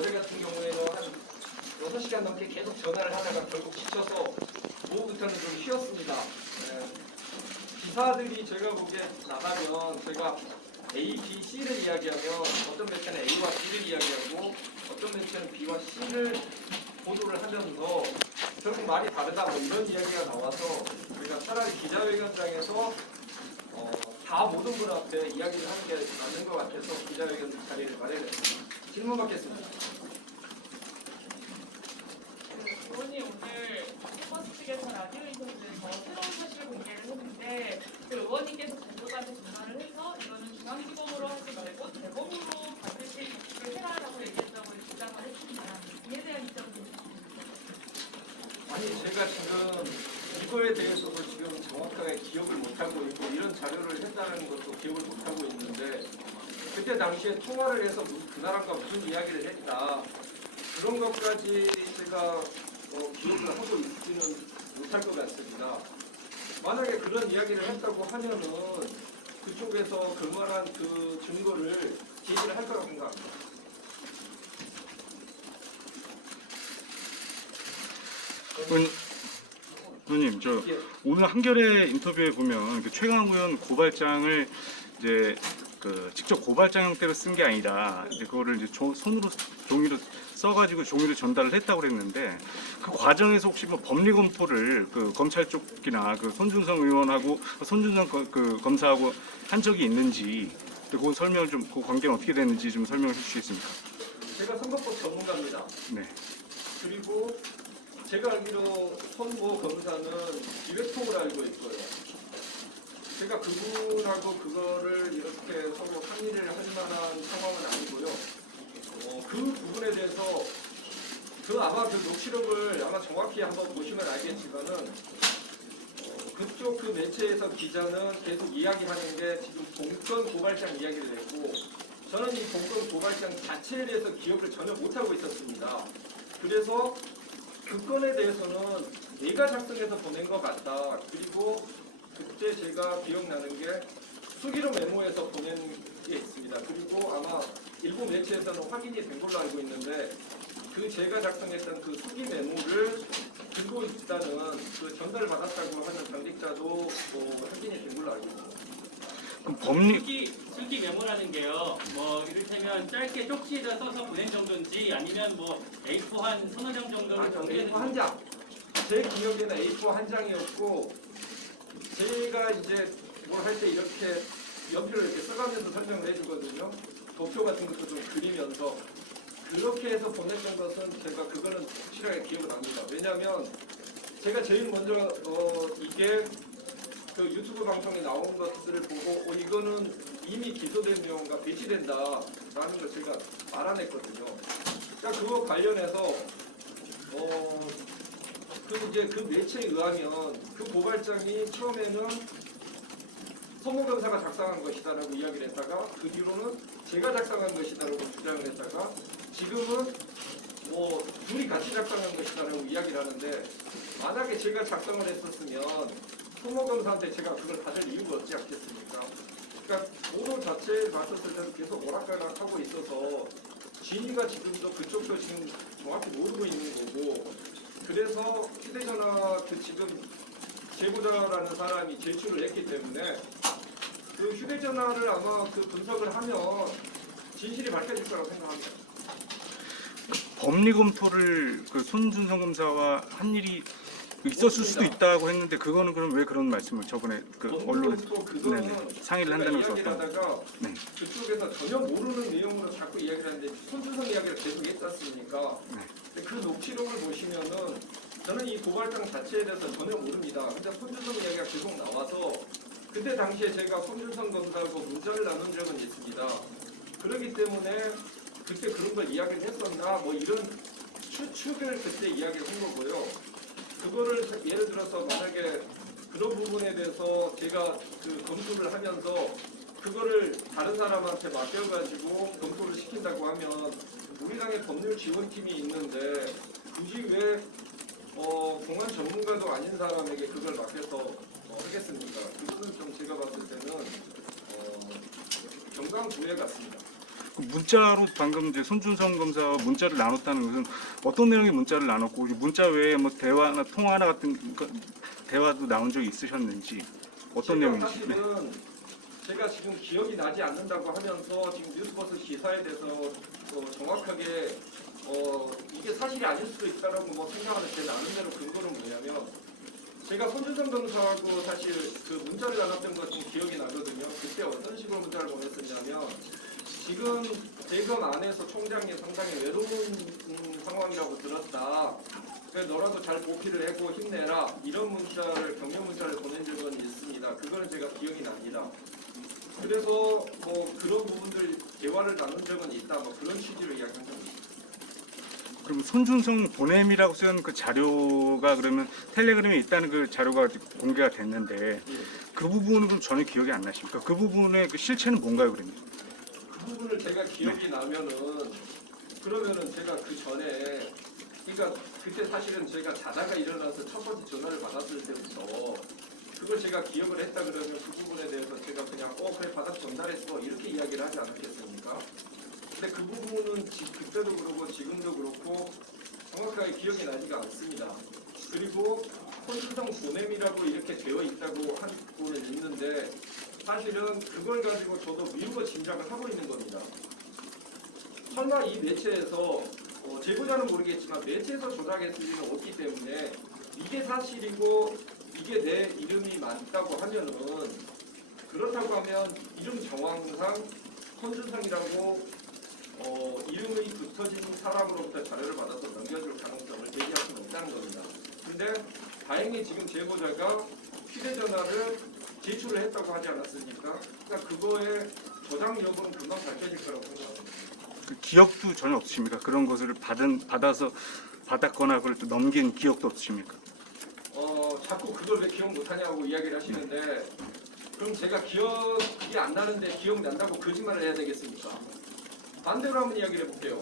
어제 같은 경우에는 한 6시간 넘게 계속 전화를 하다가 결국 지쳐서 오후부터는 좀 쉬었습니다. 기사들이 제가 보기에 나가면 제가 A, B, C를 이야기하면 어떤 매체는 A와 B를 이야기하고 어떤 매체는 B와 C를 보도를 하면서 결국 말이 다르다 뭐 이런 이야기가 나와서 우리가 차라리 기자회견장에서 다 모든 분 앞에 이야기를 하는 게 맞는 것 같아서 기자회견 자리를 마련했습니다. 질문 받겠습니다. 의원님 오늘 캠퍼스 측에서 라디오 인터뷰에서 새로운 사실을 공개를 했는데 의원님께서 대법관에 전화를 해서 이거는 중앙지검으로 하지 말고 대법으로 받으실 조치를 해라라고 얘기했다고 주장을 했습니다. 이에 대한 입장은 아니 제가 지금 이거에 대해서도 지금 정확하게 기억을 못하고 있고 이런 자료를 했다는 것도 기억을 못하고 있는데 그때 당시에 통화를 해서 그 사람과 무슨 이야기를 했다 그런 것까지 제가 기억을 하고 있지는 못할 것 같습니다. 만약에 그런 이야기를 했다고 하면은 그쪽에서 그만한 그 증거를 제시를 할 거라고 생각합니다. 의원님, 오늘 한겨레 인터뷰에 보면 그 최강욱 의원 고발장을 이제 직접 고발장 형태로 쓴 게 아니라 이제 그거를 이제 손으로 종이로 써가지고 종이로 전달을 했다고 그랬는데 그 과정에서 혹시 뭐 법리 검토를 그 검찰 쪽이나 그 손준성 의원하고 손준성 검사하고 한 적이 있는지 그 설명을 좀 그 관계는 어떻게 됐는지 좀 설명을 해주시겠습니까? 제가 선거법 전문가입니다. 네. 그리고 제가 알기로 손모 검사는 기획통을 알고 있고요. 제가 그분하고 그거를 이렇게 서로 상의를 할 만한 상황은 아니고요. 그 부분에 대해서 아마 그 녹취록을 아마 정확히 한번 보시면 알겠지만은 그쪽 그 매체에서 기자는 계속 이야기하는 게 지금 본건 고발장 이야기를 했고 저는 이 본건 고발장 자체에 대해서 기억을 전혀 못하고 있었습니다. 그래서 그 건에 대해서는 내가 작성해서 보낸 것 같다. 그리고 그때 제가 기억나는 게 수기로 메모해서 보낸 게 있습니다. 그리고 아마 일부 매체에서는 확인이 된 걸로 알고 있는데 그 제가 작성했던 그 수기 메모를 들고 있다는 그 전달을 받았다고 하는 당직자도 확인이 된 걸로 알고 있습니다. 수기 메모라는 게요. 뭐 이를테면 짧게 쪽지에다 써서 보낸 정도인지 아니면 뭐 A4 한 서너 장 정도를 A4 한 장. 제 기억에는 A4 한 장이었고 제가 이제 뭘 할 때 이렇게 연필을 이렇게 써가면서 설명을 해주거든요. 도표 같은 것도 좀 그리면서 그렇게 해서 보냈던 것은 제가 그거는 확실하게 기억을 합니다. 왜냐하면 제가 제일 먼저 이게 그 유튜브 방송에 나온 것들을 보고 이거는 이미 기소된 내용과 배치된다라는 걸 제가 알아냈거든요. 그러니까 그거 관련해서 그 매체에 의하면 그 고발장이 처음에는 손모 검사가 작성한 것이다라고 이야기를 했다가 그 뒤로는 제가 작성한 것이다라고 주장을 했다가 지금은 둘이 같이 작성한 것이다라고 이야기를 하는데 만약에 제가 작성을 했었으면 손모 검사한테 제가 그걸 받을 이유가 없지 않겠습니까? 그러니까 보도 자체에 봤었을 때도 계속 오락가락하고 있어서 진위가 지금도 그쪽도 지금 정확히 모르고 있는 거고 그래서 휴대전화 지금 제보자라는 사람이 제출을 했기 때문에 그 휴대전화를 아마 그 분석을 하면 진실이 밝혀질 거라고 생각합니다. 법리 검토를 그 손준성 검사와 한 일이 있었을 수도 있다고 했는데 그거는 그럼 왜 그런 말씀을 저번에 그 언론에 상의를 한다는 것은 이야기를 하다가 네. 그쪽에서 전혀 모르는 내용으로 자꾸 이야기를 하는데 손준성 이야기를 계속 했지 않습니까? 근데 그 녹취록을 보시면은 저는 이 고발장 자체에 대해서 전혀 모릅니다. 근데 손준성 이야기가 계속 나와서 그때 당시에 제가 손준성 검사하고 문자를 나눈 적은 있습니다. 그렇기 때문에 그때 그런 걸 이야기를 했었나 뭐 이런 추측을 그때 이야기를 한 거고요. 그거를 예를 들어서 만약에 그런 부분에 대해서 제가 그 검토를 하면서 그거를 다른 사람한테 맡겨가지고 검토를 시킨다고 하면 우리 당의 법률 지원팀이 있는데 굳이 왜 공안 전문가도 아닌 사람에게 그걸 맡겨서 하겠습니까? 그것은 좀 제가 봤을 때는 정강부회 같습니다. 그 문자로 방금 이제 손준성 검사와 문자를 나눴다는 것은 어떤 내용의 문자를 나눴고 이 문자 외에 뭐 대화나 통화나 같은 대화도 나온 적이 있으셨는지 어떤 내용인지. 네. 사실은 제가 지금 기억이 나지 않는다고 하면서 지금 뉴스버스 기사에 대해서 정확하게 이게 사실이 아닐 수도 있다라고 뭐 생각하는 제 나름대로 근거는 뭐냐면 제가 손준성 검사하고 사실 그 문자를 나눴던 것 좀 기억이 나거든요. 그때 어떤 식으로 문자를 보냈었냐면 지금 대검 안에서 총장이 상당히 외로운 상황이라고 들었다. 그래서 너라도 잘 보필을 하고 힘내라. 이런 문자를 격려 문자를 보낸 적은 있습니다. 그거는 제가 기억이 납니다. 그래서 뭐 그런 부분들 대화를 나눈 적은 있다. 뭐 그런 취지로 이야기한 적은 있습니다. 그럼 손준성 보냄이라고 쓴 그 자료가 그러면 텔레그램에 있다는 그 자료가 공개가 됐는데 그 부분은 그럼 전혀 기억이 안 나십니까? 그 부분의 그 실체는 뭔가요, 그러면? 그 부분을 제가 기억이 나면은 그러면은 제가 그 전에 그러니까 그때 사실은 제가 자다가 일어나서 첫 번째 전화를 받았을 때부터 그걸 제가 기억을 했다 그러면 그 부분에 대해서 제가 그냥 그래 받아서 전달했어 이렇게 이야기를 하지 않았겠습니까? 근데 그 부분은 그때도 그렇고 지금도 그렇고 정확하게 기억이 나지가 않습니다. 그리고 손준성 보냄이라고 이렇게 되어 있다고 하고는 있는데 사실은 그걸 가지고 저도 미루고 짐작을 하고 있는 겁니다. 설마 이 매체에서 제보자는 모르겠지만 매체에서 조작했을 리는 없기 때문에 이게 사실이고 이게 내 이름이 맞다고 하면은 그렇다고 하면 이름 정황상 손준성이라고 이름이 붙어진 사람으로부터 자료를 받아서 넘겨줄 가능성을 제기할 수는 없다는 겁니다. 근데 다행히 지금 제보자가 휴대전화를 제출을 했다고 하지 않았습니까? 그러니까 그거의 저장 여부는 금방 밝혀질 거라고 생각합니다. 그 기억도 전혀 없으십니까? 그런 것을 받았거나 그걸 또 넘긴 기억도 없으십니까? 자꾸 그걸 왜 기억 못하냐고 이야기를 하시는데 그럼 제가 기억이 안 나는데 기억난다고 거짓말을 해야 되겠습니까? 반대로 한번 이야기를 해볼게요.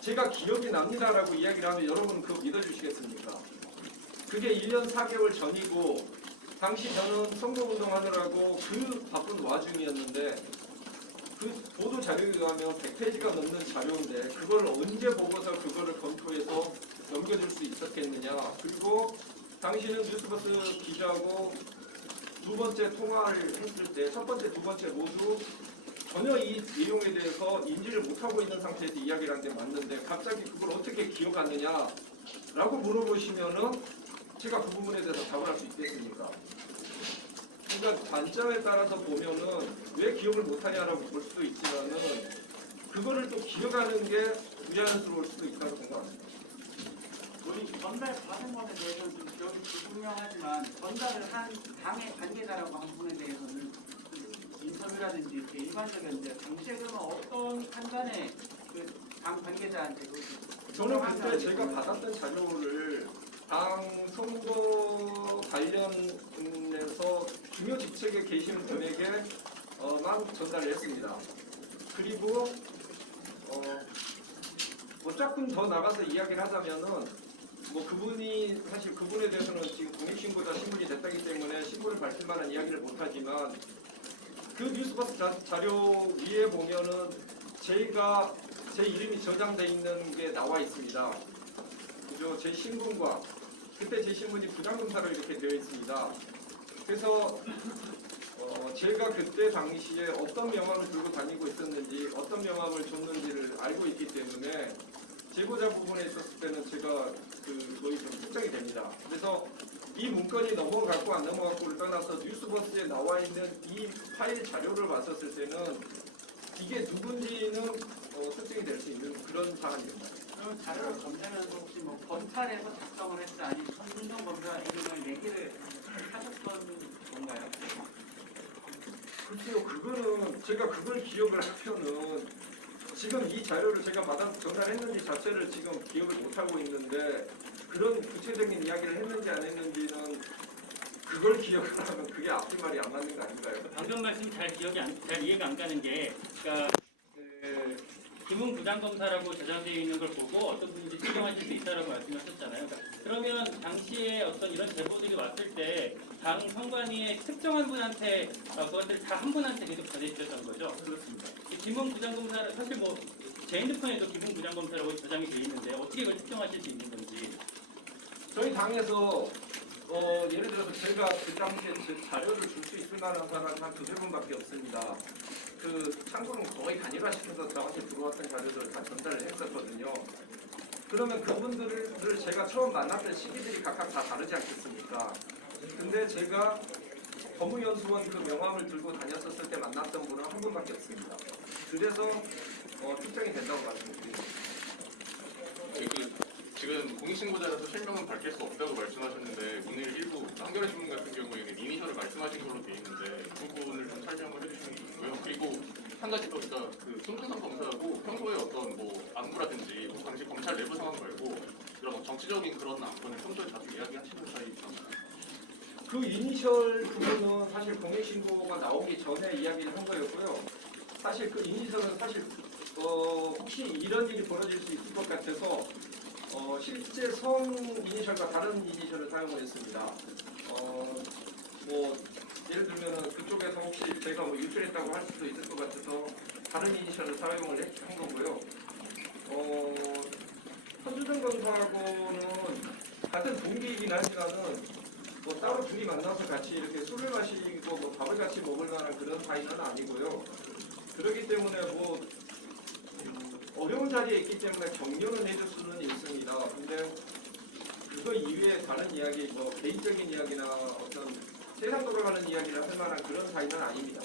제가 기억이 납니다라고 이야기를 하면 여러분은 그거 믿어주시겠습니까? 그게 1년 4개월 전이고 당시 저는 선거운동하느라고 그 바쁜 와중이었는데 그 보도 자료에 의하면 100페이지가 넘는 자료인데 그걸 언제 보고서 그거를 검토해서 넘겨줄 수 있었겠느냐. 그리고 당시는 뉴스버스 기자하고 두 번째 통화를 했을 때 첫 번째, 두 번째 모두 전혀 이 내용에 대해서 인지를 못하고 있는 상태에서 이야기를 한 게 맞는데 갑자기 그걸 어떻게 기억하느냐라고 물어보시면은 제가 그 부분에 대해서 답을 할 수 있겠습니까? 그러니까 관점에 따라서 보면은 왜 기억을 못하냐라고 볼 수도 있지만은 그거를 또 기억하는 게 부자연스러울 수도 있다고 생각합니다. 우리 전달 받은 것에 대해서는 좀 기억이 불분명하지만 전달을 한 당의 관계자라고 한 분에 대해서는 인터뷰라든지 이렇게 일반적인 이제 당시에 그러면 어떤 판단에 그 당 관계자한테 저는 그때 제가 받았던 자료를 당 선거 관련해서 중요 직책에 계신 분에게만 전달을 했습니다. 그리고 조금 더 나가서 이야기를 하자면은 뭐 그분이 사실 그분에 대해서는 지금 공익신고자 신분이 됐다기 때문에 신분을 밝힐 만한 이야기를 못하지만 그 뉴스버스 자료 위에 보면은 제 이름이 저장돼 있는 게 나와 있습니다. 그죠? 제 신분과 그때 제 신분이 부장검사로 이렇게 되어 있습니다. 그래서 제가 그때 당시에 어떤 명함을 들고 다니고 있었는지 어떤 명함을 줬는지를 알고 있기 때문에 제보자 부분에 있었을 때는 제가 거의 좀 특정이 됩니다. 그래서 이 문건이 넘어갔고 안 넘어갔고를 떠나서 뉴스버스에 나와 있는 이 파일 자료를 봤었을 때는 이게 누군지는 특정이 될 수 있는 그런 사안입니다. 그럼 자료를 검사하면서 혹시 뭐 검찰에서 작성을 했다 아니면 손준성 검사 이름을 얘기를 하셨던 건가요? 글쎄요, 그거는 제가 그걸 기억을 하면은 지금 이 자료를 제가 받아 전달했는지 자체를 지금 기억을 못하고 있는데 그런 구체적인 이야기를 했는지 안 했는지는 그걸 기억을 하면 그게 앞뒤 말이 안 맞는 거 아닌가요? 방금 말씀 잘 이해가 안 가는 게, 그러니까 김웅 부장검사라고 저장되어 있는 걸 보고 어떤 분인지 추정하실 수 있다라고 말씀하셨잖아요. 그러면 당시에 어떤 이런 제보들이 왔을 때 당 선관위의 특정한 분한테 그것들 다 한 분한테 계속 전해주셨던 거죠? 그렇습니다. 김웅 부장검사 사실 뭐 제 핸드폰에도 김웅 부장검사라고 저장이 되어 있는데 어떻게 그걸 특정하실 수 있는 건지. 저희 당에서 예를 들어서 제가 그 당시에 자료를 줄 수 있을 만한 사람은 한 두세 분밖에 없습니다. 그 참고는 거의 단일화시켜서 저한테 들어왔던 자료들을 다 전달을 했었거든요. 그러면 그분들을 제가 처음 만났던 시기들이 각각 다 다르지 않겠습니까? 근데 제가 법무연수원 그 명함을 들고 다녔었을 때 만났던 분은 한 분밖에 없습니다. 그래서 특정이 된다고 말씀드립니다. 지금 공익신고자라서 실명은 밝힐 수 없다고 말씀하셨는데 오늘 일부 한겨레 신문 같은 경우에는 이니셜을 말씀하신 걸로 되어 있는데 그 부분을 좀 설명을 해주시면 좋고요. 그리고 한 가지 더 그러니까 그 손준성 검사하고 평소에 어떤 뭐 안부라든지 뭐 당시 검찰 내부 상황 말고 이런 뭐 정치적인 그런 안건을 평소에 자주 이야기하시는 사이입니다. 그 이니셜 부분은 사실 공익신고가 나오기 전에 이야기를 한 거였고요. 사실 그 이니셜은 사실 혹시 이런 일이 벌어질 수 있을 것 같아서 실제 성 이니셜과 다른 이니셜을 사용을 했습니다. 뭐 예를 들면 그쪽에서 혹시 제가 뭐 유출했다고 할 수도 있을 것 같아서 다른 이니셜을 사용을 한 거고요. 손준성 검사하고는 같은 동기이긴 하지만은 뭐 따로 둘이 만나서 같이 이렇게 술을 마시고 뭐 밥을 같이 먹을 만한 그런 사이는 아니고요. 그렇기 때문에 뭐 어려운 자리에 있기 때문에 격려는 해줄 수는 있습니다. 근데 그거 이외에 다른 이야기, 뭐 개인적인 이야기나 어떤 세상 돌아가는 이야기를 할 만한 그런 사이는 아닙니다.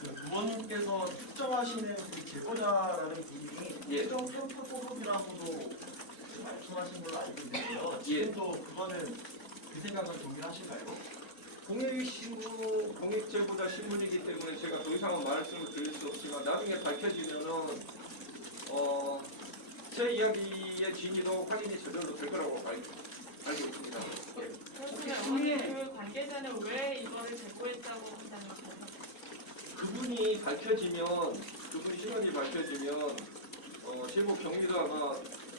그 부모님께서 특정하시는 그 제보자라는 분이 예. 최종 편파 소속이라고도 말씀하신 걸로 알고 있는데요. 예. 지금도 그거는 그 생각은 동일하신가요? 공익제보자 신문이기 때문에 제가 더 이상은 말씀을 드릴 수 없지만 나중에 밝혀지면은 제 이야기의 진위도 확인이 제대로 될 거라고 알고 있습니다. 예. 그렇다면 어머니 그 관계자는 왜 이거를 제보했다고 생각하세요? 그분이 밝혀지면 그분이 신원이 밝혀지면 제보 경위도 아마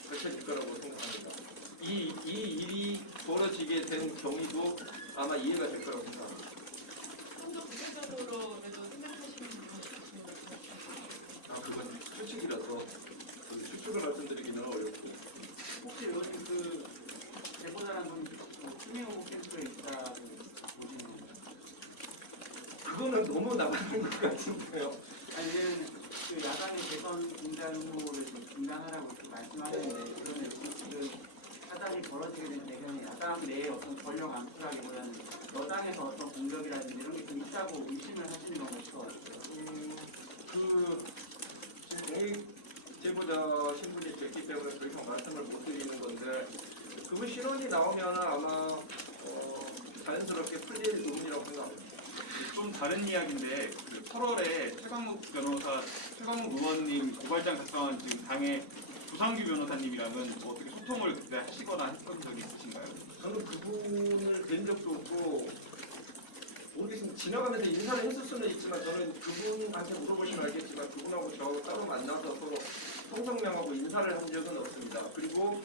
밝혀질 거라고 생각합니다. 이 일이 벌어지게 된 경위도 아마 이해가 될 거라고 생각합니다. 좀 더 구체적으로 그래도 생각하시는 부분이 있으신 것 같아요. 그건 추측이라서 추측을 말씀드리기는 어렵고. 혹시 요즘 그 제보자라는 분이 추미애 후보 캠프에 있다고 보시는 건가요? 그거는 너무 나가는 것 같은데요. 아니면 그 야당의 대선 공단 후보를 중단하라고 이렇게 말씀하셨는데 그러면 지금 사단이 벌어지게 된 배경이 야당 내에 어떤 권력 암투라기보다는 여당에서 어떤 공격이라든지 이런 게 좀 있다고 의심을 하시는 건 어떨 것 같아요? 그 지금 공익제보자 신분이 됐기 때문에 더 이상 말씀을 못 드리는 건데 그분 신원이 나오면 아마 자연스럽게 풀릴 부분이라고 생각합니다. 좀 다른 이야기인데 그 8월에 최강욱 의원님 고발장 작성한 지금 당의 조상규 변호사님이랑은 뭐 어떻게 소통을 그때 하시거나 했던 적이 있으신가요? 저는 그분을 뵌 적도 없고 모르겠습니다. 지나가면서 인사를 했을 수는 있지만 저는 그분한테 물어보시면 알겠지만 그분하고 저 따로 만나서 서로 성성명하고 인사를 한 적은 없습니다. 그리고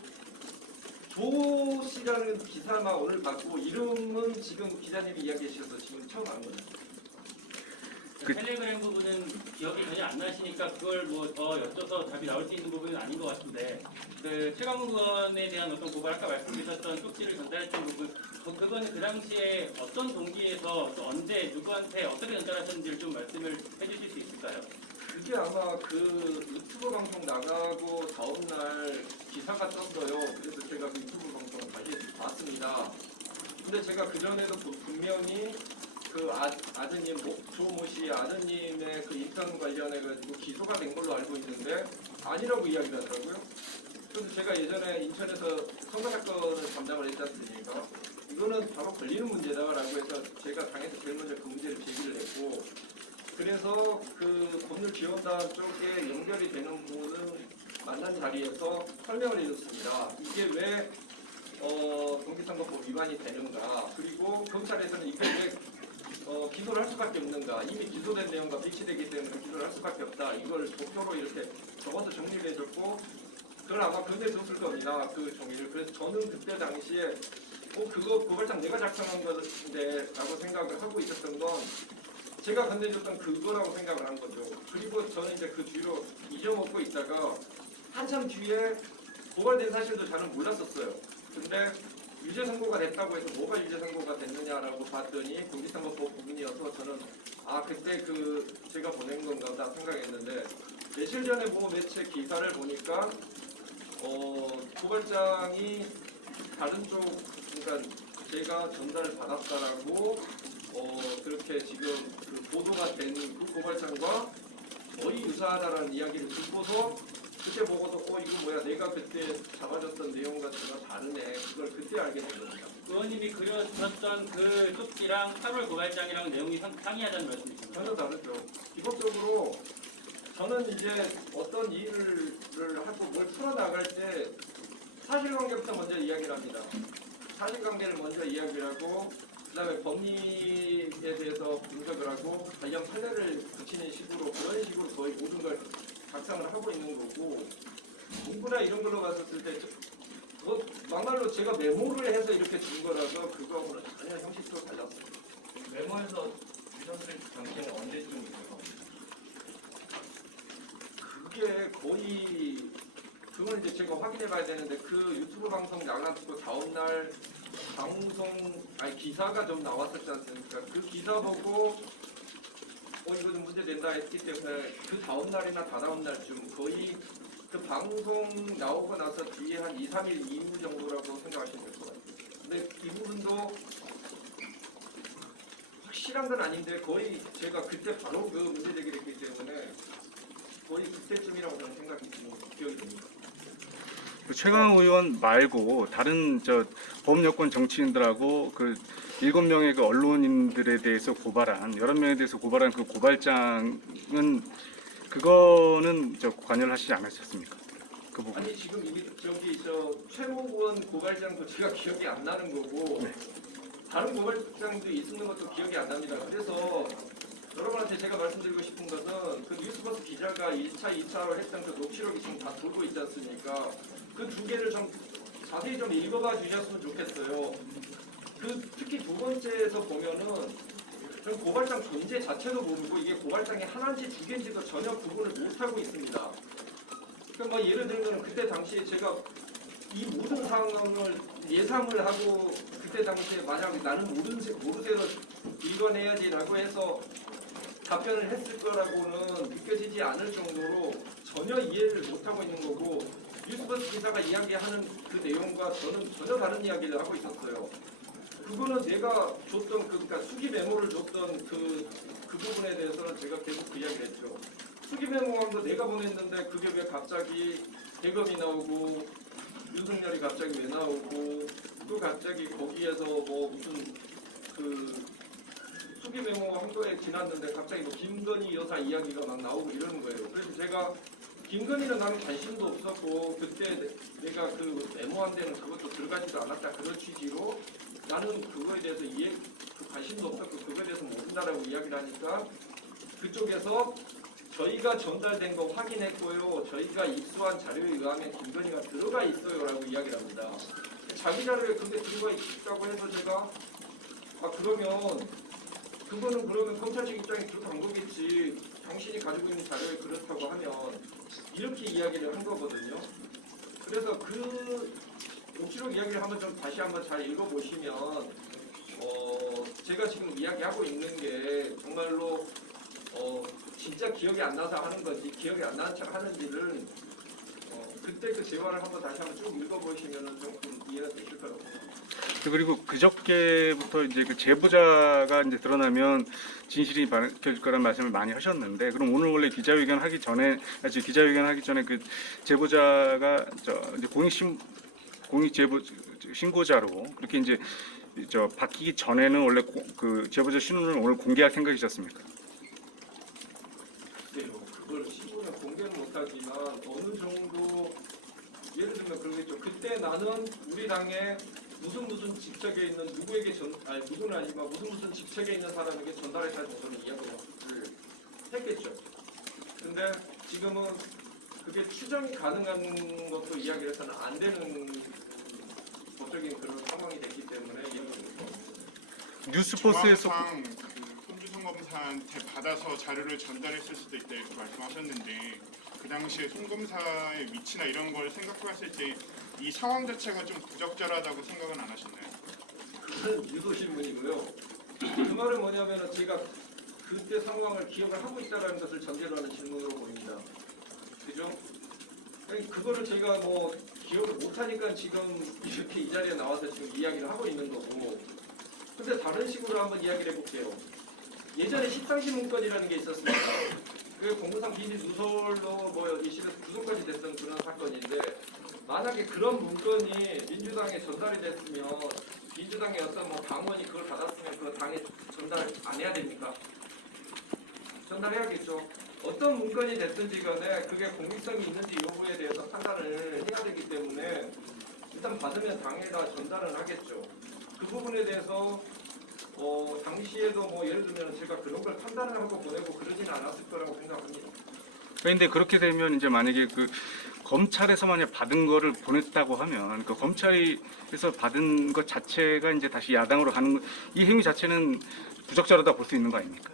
조 씨라는 기사만 오늘 봤고 이름은 지금 기자님이 이야기해 주셔서 지금 처음 안 거예요. 텔레그램 부분은 기억이 전혀 안 나시니까 그걸 뭐 더 여쭤서 답이 나올 수 있는 부분은 아닌 것 같은데 그 최강욱 의원에 대한 어떤 고발 아까 말씀드렸던 쪽지를 전달했던 부분 그거는 그 당시에 어떤 동기에서 또 언제 누구한테 어떻게 전달하셨는지를 좀 말씀을 해주실 수 있을까요? 그게 아마 그 유튜브 방송 나가고 다음날 기사가 떴어요. 그래서 제가 그 유튜브 방송을 다시 봤습니다. 근데 제가 그전에도 분명히 그 아드님, 조모 씨의 아드님의 그 인턴 관련해가지고 기소가 된 걸로 알고 있는데 아니라고 이야기를 하더라고요. 그래서 제가 예전에 인천에서 선거 사건을 담당을 했지 않습니까? 이거는 바로 걸리는 문제다라고 해서 제가 당에서 제일 먼저 그 문제를 제기를 했고 그래서 그 법률지원단 쪽에 연결이 되는 분은 만난 자리에서 설명을 해줬습니다. 이게 왜 동기선거법 위반이 되는가 그리고 검찰에서는 이게 왜 기소를 할 수밖에 없는가? 이미 기소된 내용과 배치되기 때문에 기소를 할 수밖에 없다. 이걸 목표로 이렇게 적어서 정리를 해줬고 그걸 아마 건네줬을 겁니다. 그 종이를. 그래서 저는 그때 당시에 그거 고발장 내가 작성한 건데 라고 생각을 하고 있었던 건 제가 건네줬던 그거라고 생각을 한 거죠. 그리고 저는 이제 그 뒤로 잊어먹고 있다가 한참 뒤에 고발된 사실도 잘은 몰랐었어요. 근데 유죄 선고가 됐다고 해서 뭐가 유죄 선고가 됐느냐라고 봤더니 공직선거법 부분이어서 저는 그때 그 제가 보낸 건가 보다 생각했는데 며칠 전에 매체 기사를 보니까 고발장이 다른 쪽 그러니까 제가 전달을 받았다라고 그렇게 지금 그 보도가 된 그 고발장과 거의 유사하다라는 이야기를 듣고서 그때 보고서 이거 뭐야 내가 그때 잡아줬던 내용과 전혀 다르네 그걸 그때 알게 된 겁니다. 의원님이 그려주셨던 그 쪽지랑 8월 고발장이랑 내용이 상이하다는 말씀이신가요? 전혀 다르죠. 기본적으로 저는 이제 어떤 일을 하고 뭘 풀어나갈 때 사실관계부터 먼저 이야기를 합니다. 사실관계를 먼저 이야기를 하고 그다음에 법리에 대해서 분석을 하고 관련 판례를 붙이는 식으로 그런 식으로 거의 모든 걸 작성을 하고 있는 거고 문구나 이런 걸로 봤었을 때 막말로 제가 메모를 해서 이렇게 준 거라서 그거하고는 전혀 형식도 달랐어요. 메모에서 주셨을 당시에는 언제쯤 있어요? 그게 거의 그건 이제 제가 확인해 봐야 되는데 그 유튜브 방송 나가고 다음날 기사가 좀 나왔었지 않습니까? 그 기사 보고 이거 좀 문제 된다 했기 때문에 그 다음 날이나 다다음 날쯤 거의 그 방송 나오고 나서 뒤에 한 2, 3일 이후 정도라고 생각하시면 될 것 같아요. 근데 이 부분도 확실한 건 아닌데 거의 제가 그때 바로 그 문제 제기를 했기 때문에 거의 그때쯤이라고 저는 생각이 기억이 됩니다. 최강욱 의원 말고 다른 범여권 정치인들하고 그 7명의 그 언론인들에 대해서 고발한 11명에 대해서 고발한 그 고발장은 그거는 관여를 하시지 않으셨습니까? 그 부분. 아니 지금 이게 최모 의원 고발장도 제가 기억이 안 나는 거고 네. 다른 고발장도 있는 것도 기억이 안 납니다. 그래서 여러분한테 제가 말씀드리고 싶은 것은 그 뉴스버스 기자가 1차, 2차로 했던 그 녹취록이 지금 다 돌고 있지 않습니까? 그 두 개를 좀 자세히 좀 읽어봐 주셨으면 좋겠어요. 특히 두 번째에서 보면은 전 고발장 존재 자체도 모르고 이게 고발장이 하나인지 두 개인지도 전혀 구분을 못하고 있습니다. 그러니까 예를 들면 그때 당시에 제가 이 모든 상황을 예상을 하고 그때 당시에 만약 나는 모르쇠로 읽어내야지라고 해서 답변을 했을 거라고는 느껴지지 않을 정도로 전혀 이해를 못하고 있는 거고 뉴스버스 기자가 이야기하는 그 내용과 저는 전혀 다른 이야기를 하고 있었어요. 그거는 내가 줬던 그러니까 수기 메모를 줬던 그 부분에 대해서는 제가 계속 그 이야기를 했죠. 수기 메모도 내가 보냈는데 그게 왜 갑자기 대검이 나오고 윤석열이 갑자기 왜 나오고 또 갑자기 거기에서 무슨 그 수기 메모 한 거에 지났는데 갑자기 김건희 여사 이야기가 막 나오고 이러는 거예요. 그래서 제가 김건희는 나는 관심도 없었고 그때 내가 그 메모한 데는 그것도 들어가지도 않았다 그런 취지로 나는 그거에 대해서 관심도 없었고 그거에 대해서 모른다라고 이야기를 하니까 그쪽에서 저희가 전달된 거 확인했고요. 저희가 입수한 자료에 의하면 김건희가 들어가 있어요라고 이야기를 합니다. 자기 자료에 그게 들어가 있다고 해서 제가 그러면 그거는 그러면 검찰 측 입장에 그렇게 한 거겠지. 당신이 가지고 있는 자료에 그렇다고 하면 이렇게 이야기를 한 거거든요. 그래서 그 녹취록 이야기를 다시 한번 잘 읽어보시면 제가 지금 이야기하고 있는 게 정말로 진짜 기억이 안 나서 하는 건지 기억이 안 나는 척 하는지를 그때 그 재화를 다시 한번 쭉 읽어보시면 조금 이해가 되실 거라고 생각합니다. 그리고 그저께부터 이제 그 제보자가 이제 드러나면 진실이 밝혀질 거란 말씀을 많이 하셨는데, 그럼 오늘 원래 기자회견 하기 전에 그 제보자가 이제 공익 제보 신고자로 그렇게 이제 바뀌기 전에는 원래 그 제보자 신원을 오늘 공개할 생각이셨습니까? 네, 그걸 신고는 공개는 못하지만 어느 정도 예를 들면 그러겠죠. 그때 나는 우리 당의 무슨 직책에 있는 누구에게 누구는 아니지만 무슨 직책에 있는 사람에게 전달했다고 저는 이야기를 했겠죠. 근데 지금은 그게 추정이 가능한 것도 이야기를 해서는 안 되는 법적인 그런 상황이 됐기 때문에 이야기합니다. 뉴스포스에서 정황상 그 손주성 검사한테 받아서 자료를 전달했을 수도 있다 이렇게 말씀하셨는데 그 당시에 손 검사의 위치나 이런 걸 생각해봤을 때 이 상황 자체가 좀 부적절하다고 생각은 안 하셨나요? 그건 유도신문이고요. 그 말은 뭐냐면은 제가 그때 상황을 기억을 하고 있다는 것을 전제로 하는 질문으로 보입니다. 그죠? 아니, 그거를 제가 뭐 기억을 못하니까 지금 이렇게 이 자리에 나와서 지금 이야기를 하고 있는 거고. 근데 다른 식으로 한번 이야기를 해볼게요. 예전에 십상시 문건이라는 게 있었습니다. 그 공무상 비밀 누설로 뭐 이실에서 구속까지 됐던 그런 사건인데 만약에 그런 문건이 민주당에 전달이 됐으면 민주당의 어떤 뭐 당원이 그걸 받았으면 그 당에 전달 안 해야 됩니까? 전달해야겠죠. 어떤 문건이 됐든지 간에 그게 공익성이 있는지 여부에 대해서 판단을 해야 되기 때문에 일단 받으면 당에다 전달은 하겠죠. 그 부분에 대해서 당시에도 뭐 예를 들면 제가 그런 걸 판단을 하고 보내고 그러지는 않았을 거라고 생각합니다. 그런데 그렇게 되면 이제 만약에 그 검찰에서 만약 받은 거를 보냈다고 하면 그 검찰에서 받은 것 자체가 이제 다시 야당으로 가는 이 행위 자체는 부적절하다 볼 수 있는 거 아닙니까?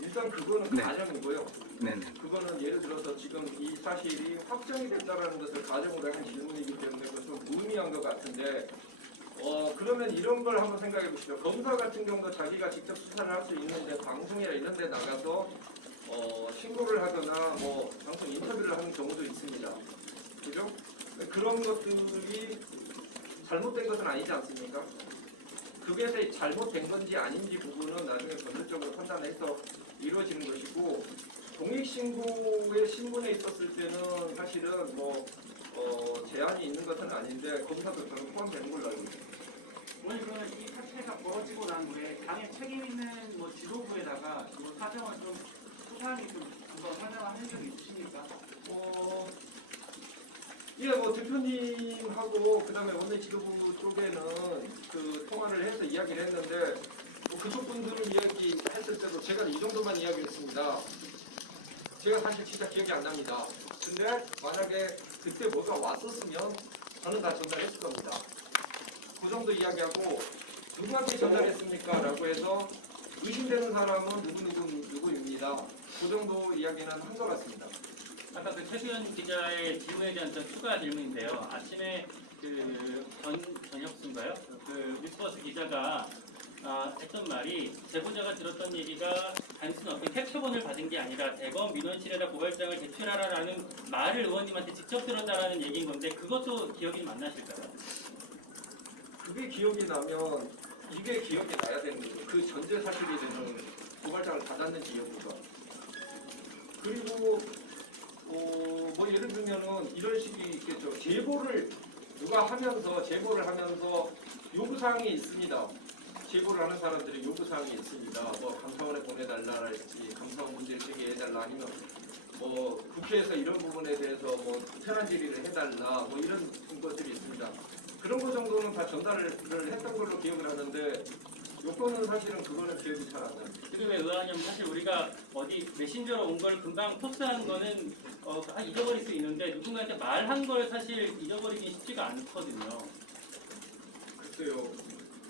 일단 그거는 네. 가정이고요. 네네. 그거는 예를 들어서 지금 이 사실이 확정이 됐다라는 것을 가정으로 하는 질문이기 때문에 그건 좀 무의미한 것 같은데 그러면 이런 걸 한번 생각해 보시죠. 검사 같은 경우도 자기가 직접 수사를 할 수 있는데 방송이나 이런 데 나가서 신고를 하거나 뭐 방송 인터뷰를 하는 경우도 있습니다. 그죠? 그런 것들이 잘못된 것은 아니지 않습니까? 그게 잘못된 건지 아닌지 부분은 나중에 법률적으로 판단해서 이루어지는 것이고 공익신고의 신분에 있었을 때는 사실은 뭐 제한이 있는 것은 아닌데 검사도 저는 포함되는 걸로 알고 있습니다. 오늘 그러면 이 사태가 벌어지고 난 후에 당의 책임 있는 뭐 지도부에다가 그 사정을 좀 소상히 좀 한번 설명한 적이 있으십니까? 예, 뭐 대표님하고 그다음에 원내 지도부 쪽에는 그 통화를 해서 이야기를 했는데 뭐 그쪽 분들을 이야기했을 때도 제가 이 정도만 이야기했습니다. 제가 사실 진짜 기억이 안 납니다. 근데 만약에 그때 뭐가 왔었으면 저는 다 전달했을 겁니다. 그 정도 이야기하고 누구한테 전달했습니까? 라고 해서 의심되는 사람은 누구입니다. 그 정도 이야기는 한 것 같습니다. 아까 그 최수연 기자의 질문에 대한 좀 추가 질문인데요. 아침에 그 전혁수인가요? 그 뉴스버스 기자가 했던 말이 제보자가 들었던 얘기가 단순 어떤 캡처본을 받은 게 아니라 대검 민원실에다 고발장을 제출하라라는 말을 의원님한테 직접 들었다라는 얘기인 건데 그것도 기억이 좀 안 나실까요? 그게 기억이 나면 이게 기억이 나야 되는 거죠. 그 전제 사실이 되는 고발장을 받았는지 여부가. 그리고 뭐 예를 들면은 이런 식이 있겠죠. 제보를 누가 하면서 요구사항이 있습니다. 제보를 하는 사람들이 요구사항이 있습니다. 뭐 감사원에 보내달라랄지 감사원 문제를 제기해달라 아니면 뭐 국회에서 이런 부분에 대해서 뭐 현안 질의를 해달라 뭐 이런 것들이 있습니다. 그런 거 정도는 다 전달을 했던 걸로 기억을 하는데 요거는 사실은 그거는 기억이 잘 안 나요. 지금의 의원님 사실 우리가 어디 메신저로 온 걸 금방 토스하는 거는 잊어버릴 수 있는데 누군가한테 말한 걸 사실 잊어버리기 쉽지가 않거든요. 글쎄요.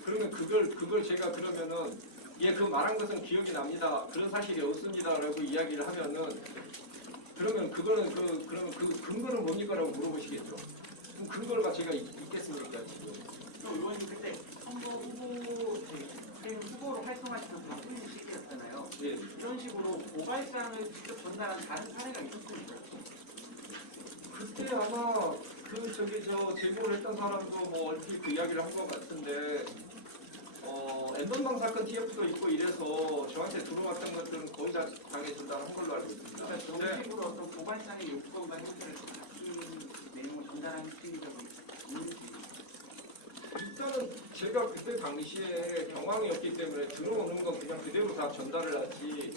그러면 그걸 제가 그러면은 그 말한 것은 기억이 납니다. 그런 사실이 없습니다라고 이야기를 하면은 그러면 그거는 그러면 그 근거는 뭡니까라고 물어보시겠죠. 그럼 근거가 제가 있겠습니까 지금? 또 의원님 그때 선거 후보로 활동하시던 바쁜 시기였잖아요. 예. 이런 식으로 고발장을 직접 전달한 다른 사례가 있었습니까? 그때 아마 제보를 했던 사람도 뭐 얼핏 그 이야기를 한 것 같은데 엠번방 사건 TF도 있고 이래서 저한테 들어왔던 것들은 거의 다 당에 전달한 걸로 알고 있습니다. 그러니까 근데 저런 식으로 어떤 고발장의 요건과 형태를 바뀐 내용을 전달한 적이 있는지. 일단은 제가 그때 당시에 경황이었기 때문에 들어오는 건 그냥 그대로 다 전달을 하지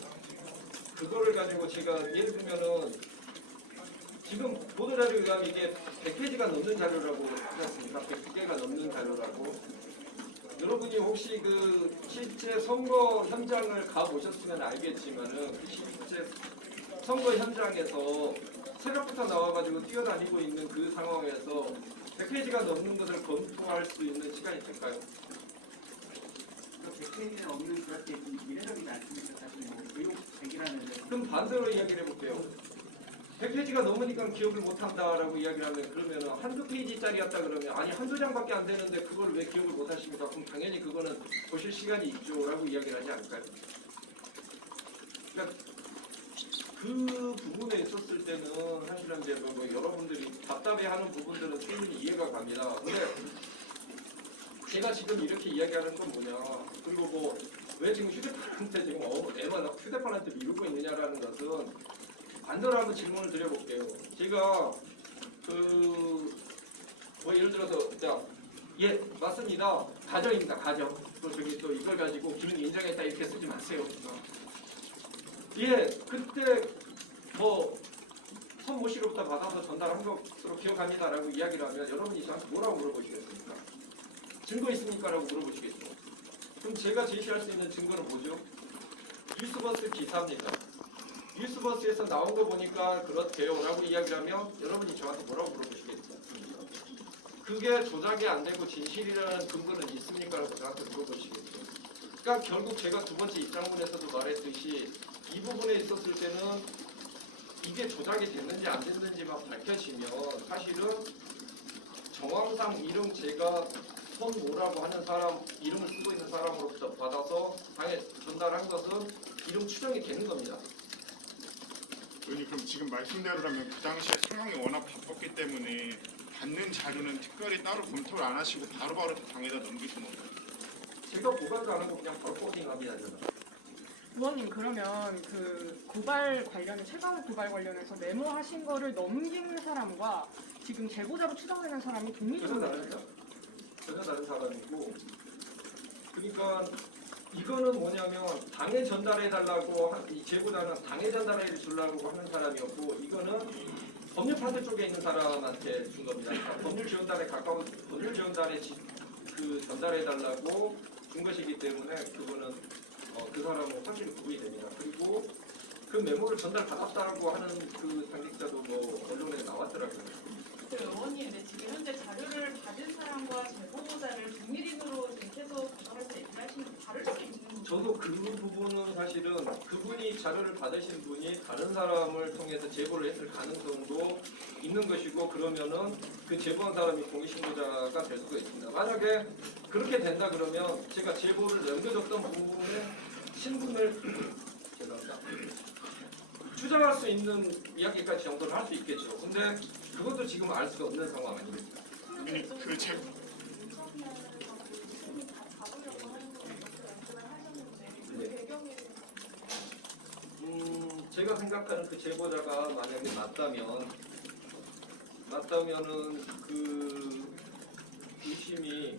그거를 가지고 제가 예를 들면은 지금 보도자료에 의하면 이게 100페이지가 넘는 자료라고 하지 않습니까? 100개가 넘는 자료라고. 여러분이 혹시 그 실제 선거 현장을 가보셨으면 알겠지만은 그 실제 선거 현장에서 새벽부터 나와가지고 뛰어다니고 있는 그 상황에서 100페이지가 넘는 것을 검토할 수 있는 시간이 될까요? 100페이지는 없는 그렇게 이례적이지 않습니까? 사실 뭐 교육 100이라는 그럼 반대로 이야기를 해볼게요. 100페이지가 넘으니까 기억을 못한다라고 이야기를 하면 그러면 한두 페이지짜리였다 그러면 아니 한두 장밖에 안 되는데 그걸 왜 기억을 못하십니까? 그럼 당연히 그거는 보실 시간이 있죠라고 이야기를 하지 않을까요? 그러니까 그 부분에 있었을 때는 사실은 이제 뭐 여러분들이 답답해하는 부분들은 충분히 이해가 갑니다. 근데 제가 지금 이렇게 이야기하는 건 뭐냐? 그리고 뭐 왜 지금 휴대폰한테 지금 애만 휴대폰한테 미루고 있느냐라는 것은 반대로 한번 질문을 드려볼게요. 제가 뭐 예를 들어서 예 맞습니다. 가정입니다. 가정. 또 저기 또 이걸 가지고 기능 인정했다 이렇게 쓰지 마세요. 예 그때 뭐 선모씨로부터 받아서 전달한 것으로 기억합니다라고 이야기를 하면 여러분이 저한테 뭐라고 물어보시겠습니까? 증거 있습니까? 라고 물어보시겠죠. 그럼 제가 제시할 수 있는 증거는 뭐죠? 뉴스버스 기사입니다. 뉴스버스에서 나온 거 보니까 그렇대요 라고 이야기를 하면 여러분이 저한테 뭐라고 물어보시겠습니까? 그게 조작이 안 되고 진실이라는 근거는 있습니까? 라고 저한테 물어보시겠죠. 그러니까 결국 제가 두 번째 입장문에서도 말했듯이 이 부분에 있었을 때는 이게 조작이 됐는지 안 됐는지만 밝혀지면 사실은 정황상 이름 제가 손모라고 하는 사람 이름을 쓰고 있는 사람으로부터 받아서 당에 전달한 것은 이름 추정이 되는 겁니다. 의원님 그럼 지금 말씀대로라면 그 당시에 상황이 워낙 바빴기 때문에 받는 자료는 특별히 따로 검토를 안 하시고 바로바로 당에다 넘기신 건가요? 제가 보관도 안 하고 그냥 바로 포딩합니다. 의원님 그러면 그 고발 관련해 최강욱 고발 관련해서 메모하신 거를 넘긴 사람과 지금 제보자로 추정되는 사람이 전혀 독립적으로 다릅니다. 전혀 다른 사람이고 그러니까 이거는 뭐냐면 당에 전달해달라고 이 제보자는 당에 전달해 주려고 하는 사람이었고 이거는 법률판대 쪽에 있는 사람한테 준 겁니다. 그러니까 법률지원단에 가까운 법률지원단에 그 전달해달라고 준 것이기 때문에 그거는 그 사람은 확실히 구분이 됩니다. 그리고 그 메모를 전달받았다고 하는 그 당직자도 뭐 언론에 나왔더라고요. 그 의원님, 근데 지금 현재 자료를 받은 사람과 제보자를 비밀인으로 계속 가져갈때 얘기하시는 게 다를 수 있는 거죠? 저도 그 부분은 사실은 그분이 자료를 받으신 분이 다른 사람을 통해서 제보를 했을 가능성도 있는 것이고 그러면은 그 제보한 사람이 공익신고자가 될 수가 있습니다. 만약에 그렇게 된다 그러면 제가 제보를 넘겨줬던 부분에 신분을 죄송합니다. 추정할 수 있는 이야기까지 정도를 할 수 있겠죠. 근데 그것도 지금 알 수가 없는 상황 아니겠습니까? 의원님 그 제 제가 생각하는 그 제보자가 만약에 맞다면은 그 의심이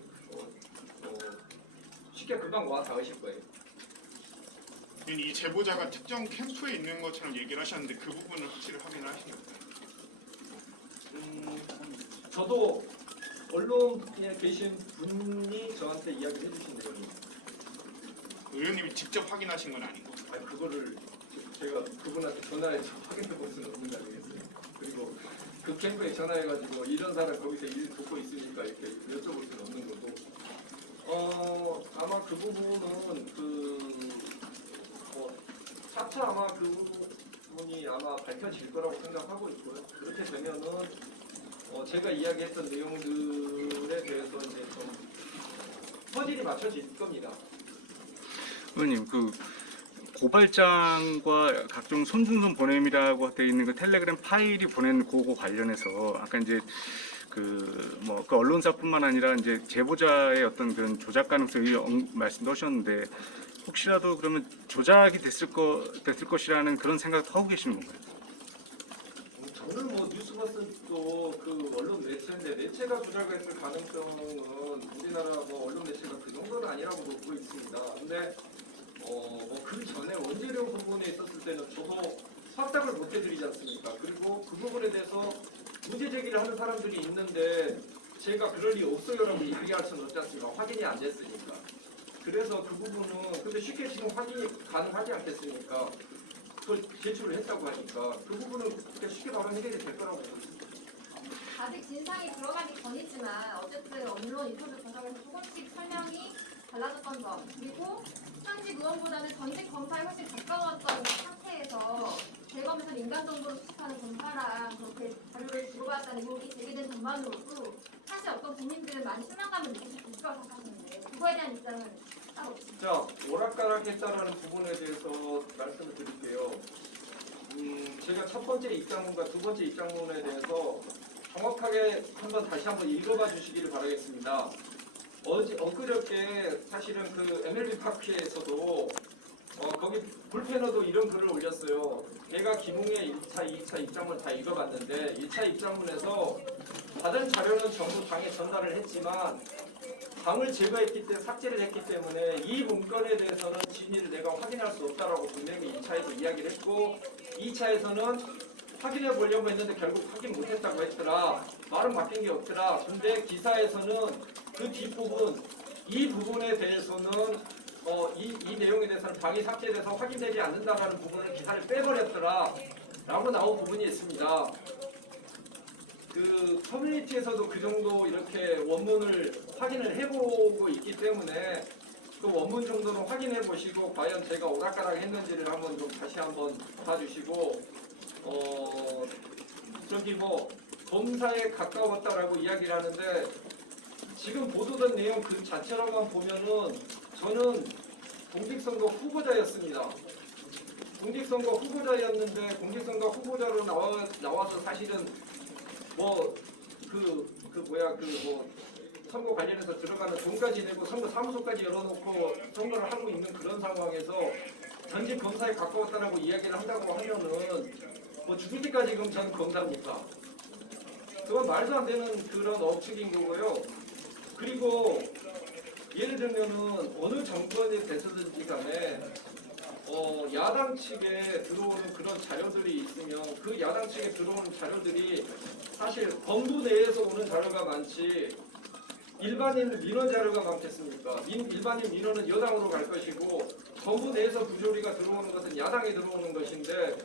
쉽게 금방 와 닿으실 거예요. 이 제보자가 특정 캠프에 있는 것처럼 얘기를 하셨는데 그 부분을 확실히 확인을 하신 건가요? 저도 언론에 계신 분이 저한테 이야기를 해주신 내용입니다. 의원님이 직접 확인하신 건 아니고. 아니 그거를 제가 그분한테 전화해서 확인해 볼 수는 없는 거 아니겠어요? 그리고 그 캠프에 전화해가지고 이런 사람 거기서 일 돕고 있으니까 이렇게 여쭤볼 수는 없는 거고 아마 그 부분은 차차 아마 그 부분이 아마 밝혀질 거라고 생각하고 있고요. 그렇게 되면은 제가 이야기했던 내용들에 대해서 이제 좀 퍼즐이 맞춰질 겁니다. 의원님 그 고발장과 각종 손준성 보냄이라고 되어 있는 그 텔레그램 파일이 보낸 그거 관련해서 아까 이제 그 언론사뿐만 아니라 이제 제보자의 어떤 그런 조작 가능성이 말씀도 하셨는데 혹시라도 그러면 조작이 됐을 것이라는 그런 생각도 하고 계시는 건가요? 저는 뭐 뉴스버스도 그 언론 매체인데 매체가 조작했을 가능성은 우리나라 뭐 언론 매체가 그 정도는 아니라고 보고 있습니다. 근데 그 전에 원재료 부분에 있었을 때는 저도 확답을 못 해드리지 않습니까? 그리고 그 부분에 대해서 문제 제기를 하는 사람들이 있는데 제가 그럴 리 없어요라고 얘기할 수는 없지 않습니까? 확인이 안 됐으니까. 그래서 그 부분은 근데 쉽게 지금 확인이 가능하지 않겠습니까? 그걸 제출을 했다고 하니까 그 부분은 그렇게 쉽게 바로 해결이 될 거라고 보입니다. 아직 진상이 들어가기 전이지만 어쨌든 언론 인터뷰 과정에서 조금씩 설명이 달라졌던 점, 그리고 현직 의원보다는 전직 검사에 훨씬 가까웠던 상태에서 대검에서 인간 정보를 수집하는 검사랑 그렇게 자료를 주고받았다는 의혹이 제기된 것만으로도 사실 어떤 국민들은 많이 실망감을 느끼실 수 있을 거라고 생각하는데 그거에 대한 입장은 따로 없습니다. 자, 오락가락했다라는 부분에 대해서 말씀을 드릴게요. 제가 첫 번째 입장문과 두 번째 입장문에 대해서 정확하게 다시 한번 읽어봐 주시기를 바라겠습니다. 엊그저께 사실은 그 MLB 파크에서도 거기 불패너도 이런 글을 올렸어요. 내가 김웅의 1차, 2차 입장문 다 읽어봤는데 1차 입장문에서 받은 자료는 전부 당에 전달을 했지만 당을 제거했기 때문에 삭제를 했기 때문에 이 문건에 대해서는 진위를 내가 확인할 수 없다라고 분명히 1차에서 이야기를 했고 2차에서는 확인해 보려고 했는데 결국 확인 못했다고 했더라. 말은 바뀐 게 없더라. 근데 기사에서는 그 뒷부분 이 부분에 대해서는 이 내용에 대해서는 당이 삭제돼서 확인되지 않는다라는 부분을 기사를 빼버렸더라 라고 나온 부분이 있습니다. 그 커뮤니티에서도 그 정도 이렇게 원문을 확인을 해보고 있기 때문에 그 원문 정도는 확인해 보시고 과연 제가 오락가락 했는지를 한번 좀 다시 한번 봐주시고 저기 검사에 가까웠다라고 이야기를 하는데 지금 보도된 내용 그 자체로만 보면은 저는 공직선거 후보자였습니다. 공직선거 후보자였는데 공직선거 후보자로 나와서 사실은 선거 관련해서 들어가는 돈까지 내고 선거 사무소까지 열어놓고 선거를 하고 있는 그런 상황에서 전직 검사에 가까웠다라고 이야기를 한다고 하면은 죽을 때까지 그럼 저는 검사입니까? 그건 말도 안 되는 그런 억측인 거고요. 그리고 예를 들면은 어느 정권에 대해서든지 간에 야당 측에 들어오는 그런 자료들이 있으면 그 야당 측에 들어오는 자료들이 사실 범부 내에서 오는 자료가 많지 일반인 민원 자료가 많겠습니까? 일반인 민원은 여당으로 갈 것이고 정부 내에서 부조리가 들어오는 것은 야당에 들어오는 것인데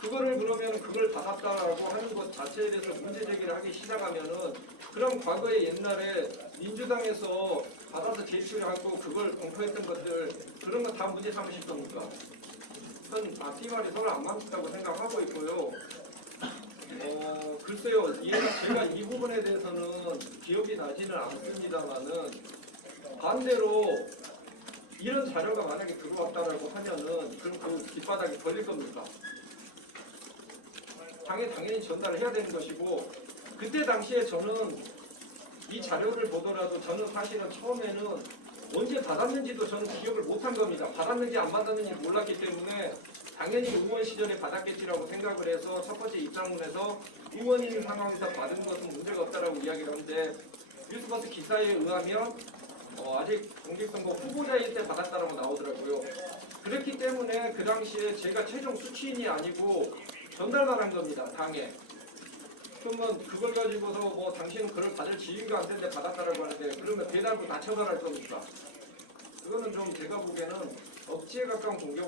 그거를 그러면 그걸 받았다라고 하는 것 자체에 대해서 문제 제기를 하기 시작하면은 그럼 과거에 옛날에 민주당에서 받아서 제출하고 그걸 공표했던 것들 그런 거 다 문제 삼으실 겁니까? 저는 앞뒤 말이 서로 안 맞다고 생각하고 있고요. 글쎄요, 제가 이 부분에 대해서는 기억이 나지는 않습니다만은 반대로 이런 자료가 만약에 들어왔다라고 하면은 그럼 그 뒷바닥에 걸릴 겁니까? 당연히 전달을 해야 되는 것이고 그때 당시에 저는 이 자료를 보더라도 저는 사실은 처음에는 언제 받았는지도 저는 기억을 못한 겁니다. 받았는지 안 받았는지 몰랐기 때문에 당연히 의원 시절에 받았겠지라고 생각을 해서 첫 번째 입장문에서 의원인 상황에서 받은 것은 문제가 없다라고 이야기를 하는데 뉴스버스 기사에 의하면 아직 공직선거 후보자일 때 받았다라고 나오더라고요. 그렇기 때문에 그 당시에 제가 최종 수취인이 아니고 전달만 한 겁니다. 당에. 그러면 그걸 가지고서 당신은 그걸 받을 지위가 안 되는데 받았다라고 하는데 그러면 배달부 다 처벌할 겁니까? 그거는 좀 제가 보기에는 억지에 가까운 공격